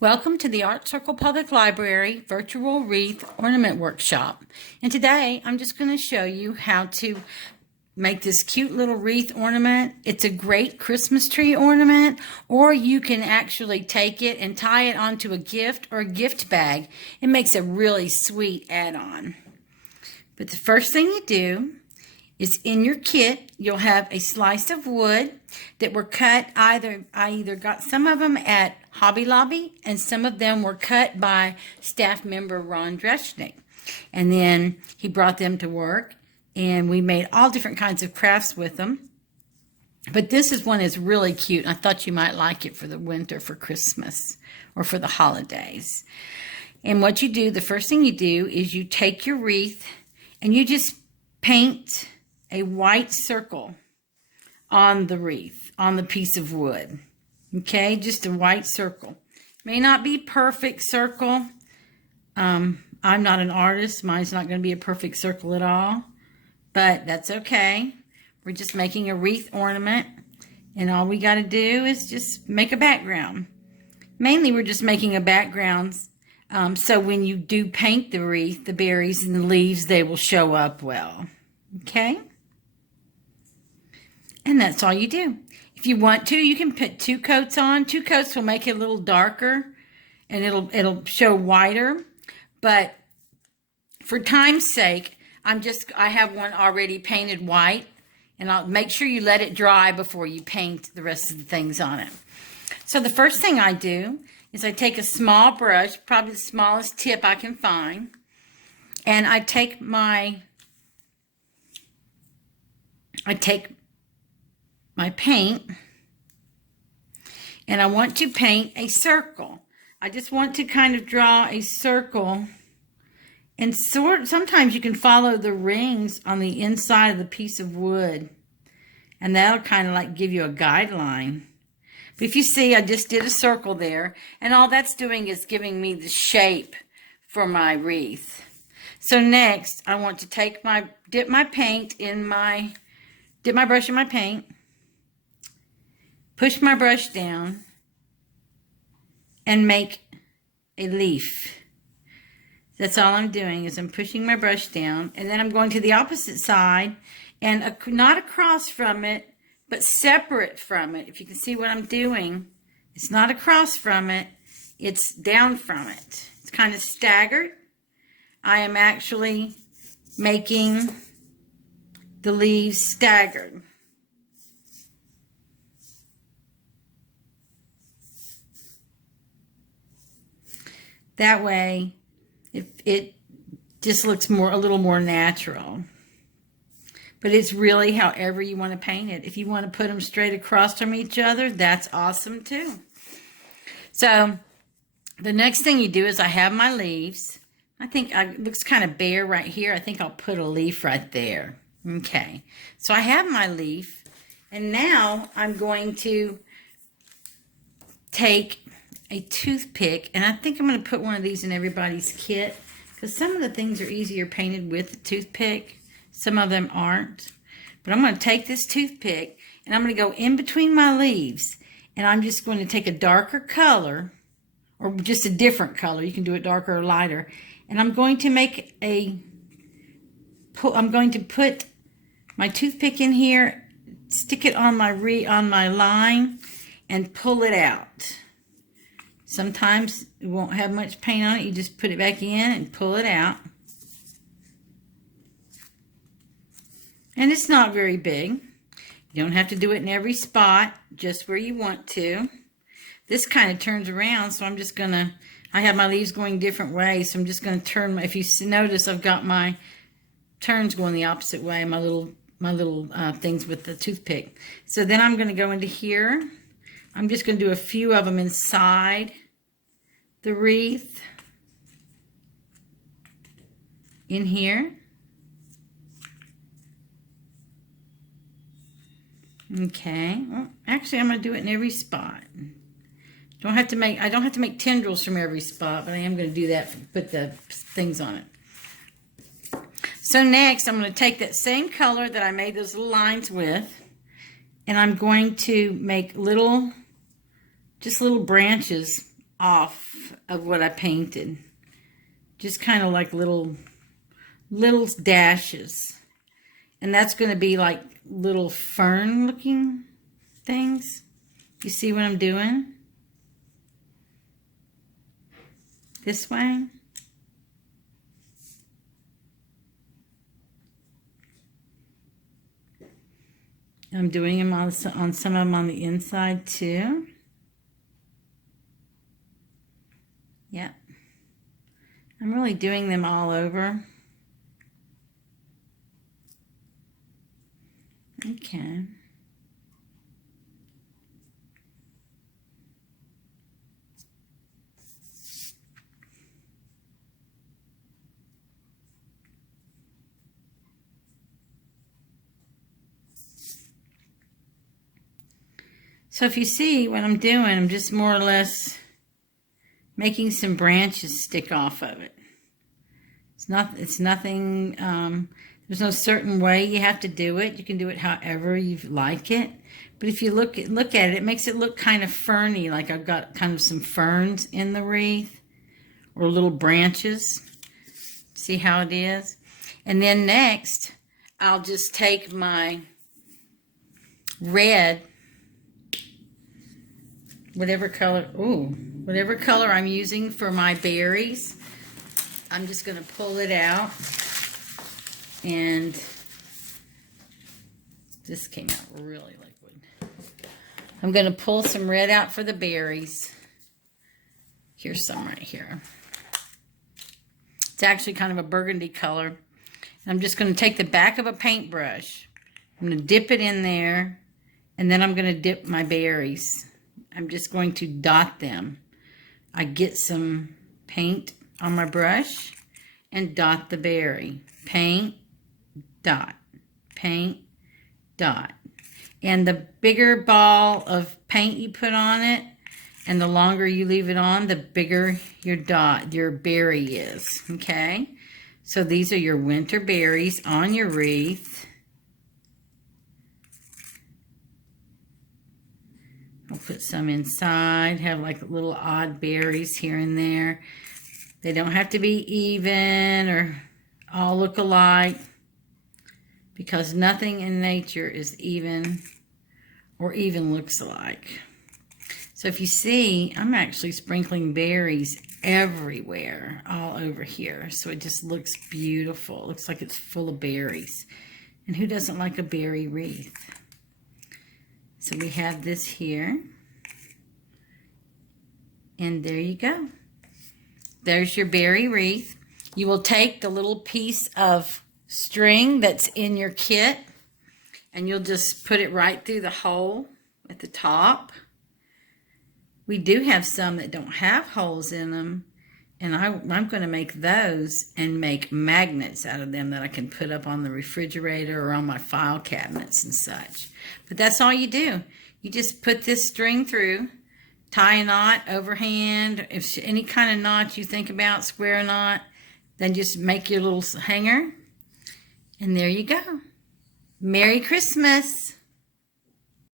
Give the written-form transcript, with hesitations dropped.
Welcome to the Art Circle Public Library Virtual Wreath Ornament Workshop. And today I'm just going to show you how to make this cute little wreath ornament. It's a great Christmas tree ornament, or you can actually take it and tie it onto a gift or a gift bag. It makes a really sweet add-on. But the first thing you do is in your kit, you'll have a slice of wood that were cut I either got some of them at Hobby Lobby and some of them were cut by staff member Ron Dreschnick. And then he brought them to work and we made all different kinds of crafts with them. But this is one that's really cute. I thought you might like it for the winter, for Christmas, or for the holidays. And what you do, the first thing you do is you take your wreath and you just paint a white circle on the wreath, on the piece of wood. Okay, just a white circle. May not be perfect circle. I'm not an artist. Mine's not going to be a perfect circle at all, but that's okay. We're just making a wreath ornament, and all we got to do is just make a background. Mainly, we're just making a background so when you do paint the wreath, the berries and the leaves, they will show up well. Okay? And that's all you do. If you want to, you can put 2 coats on. 2 coats will make it a little darker and it'll show whiter. But for time's sake, I have one already painted white, and I'll make sure you let it dry before you paint the rest of the things on it. So the first thing I do is I take a small brush, probably the smallest tip I can find, and I take my paint, and I want to paint a circle. I just want to kind of draw a circle, and sometimes you can follow the rings on the inside of the piece of wood, and that'll kind of like give you a guideline. But if you see, I just did a circle there, and all that's doing is giving me the shape for my wreath. So next, I want to dip my brush in my paint, push my brush down, and make a leaf. That's all I'm doing, is I'm pushing my brush down, and then I'm going to the opposite side, and not across from it, but separate from it. If you can see what I'm doing, it's not across from it, it's down from it. It's kind of staggered. I am actually making the leaves staggered. That way, it just looks a little more natural. But it's really however you want to paint it. If you want to put them straight across from each other, that's awesome too. So the next thing you do is I have my leaves. I think it looks kind of bare right here. I think I'll put a leaf right there. Okay, so I have my leaf, and now I'm going to take a toothpick, and I think I'm going to put one of these in everybody's kit, because some of the things are easier painted with the toothpick. Some of them aren't. But I'm going to take this toothpick, and I'm going to go in between my leaves, and I'm just going to take a darker color, or just a different color. You can do it darker or lighter. And I'm going to put my toothpick in here, stick it on my line, and pull it out. Sometimes it won't have much paint on it. You just put it back in and pull it out. And it's not very big. You don't have to do it in every spot, just where you want to. This kind of turns around, so I'm just going to, I have my leaves going different ways, so I'm just going to turn, if you notice, I've got my turns going the opposite way, my little things with the toothpick. So then I'm going to go into here. I'm just going to do a few of them inside the wreath in here. Okay, well, actually I'm going to do it in every spot. I don't have to make tendrils from every spot, but I am going to do that, put the things on it. So next I'm going to take that same color that I made those little lines with, and I'm going to make just little branches off of what I painted. Just kind of like little dashes. And that's going to be like little fern looking things. You see what I'm doing? This way. I'm doing them on some of them on the inside too. Yep. I'm really doing them all over. Okay. So if you see what I'm doing, I'm just more or less making some branches stick off of it. It's nothing, there's no certain way you have to do it. You can do it however you like it. But if you look at it, it makes it look kind of ferny, like I've got kind of some ferns in the wreath or little branches. See how it is? And then next, I'll just take my red, whatever color I'm using for my berries. I'm just going to pull it out, and this came out really liquid. I'm going to pull some red out for the berries. Here's some right here. It's actually kind of a burgundy color. And I'm just going to take the back of a paintbrush. I'm going to dip it in there, and then I'm going to dip my berries. I'm just going to dot them. I get some paint on my brush and dot the berry. Paint, dot, paint, dot. And the bigger ball of paint you put on it and the longer you leave it on, the bigger your berry is, okay? So these are your winter berries on your wreath. I'll put some inside, have like little odd berries here and there. They don't have to be even or all look alike, because nothing in nature is even or even looks alike. So if you see, I'm actually sprinkling berries everywhere, all over here. So it just looks beautiful. It looks like it's full of berries. And who doesn't like a berry wreath? So we have this here. And there you go. There's your berry wreath. You will take the little piece of string that's in your kit, and you'll just put it right through the hole at the top. We do have some that don't have holes in them, and I'm going to make those and make magnets out of them that I can put up on the refrigerator or on my file cabinets and such. But that's all you do. You just put this string through, tie a knot overhand. If any kind of knot you think about, square knot, then just make your little hanger. And there you go. Merry Christmas.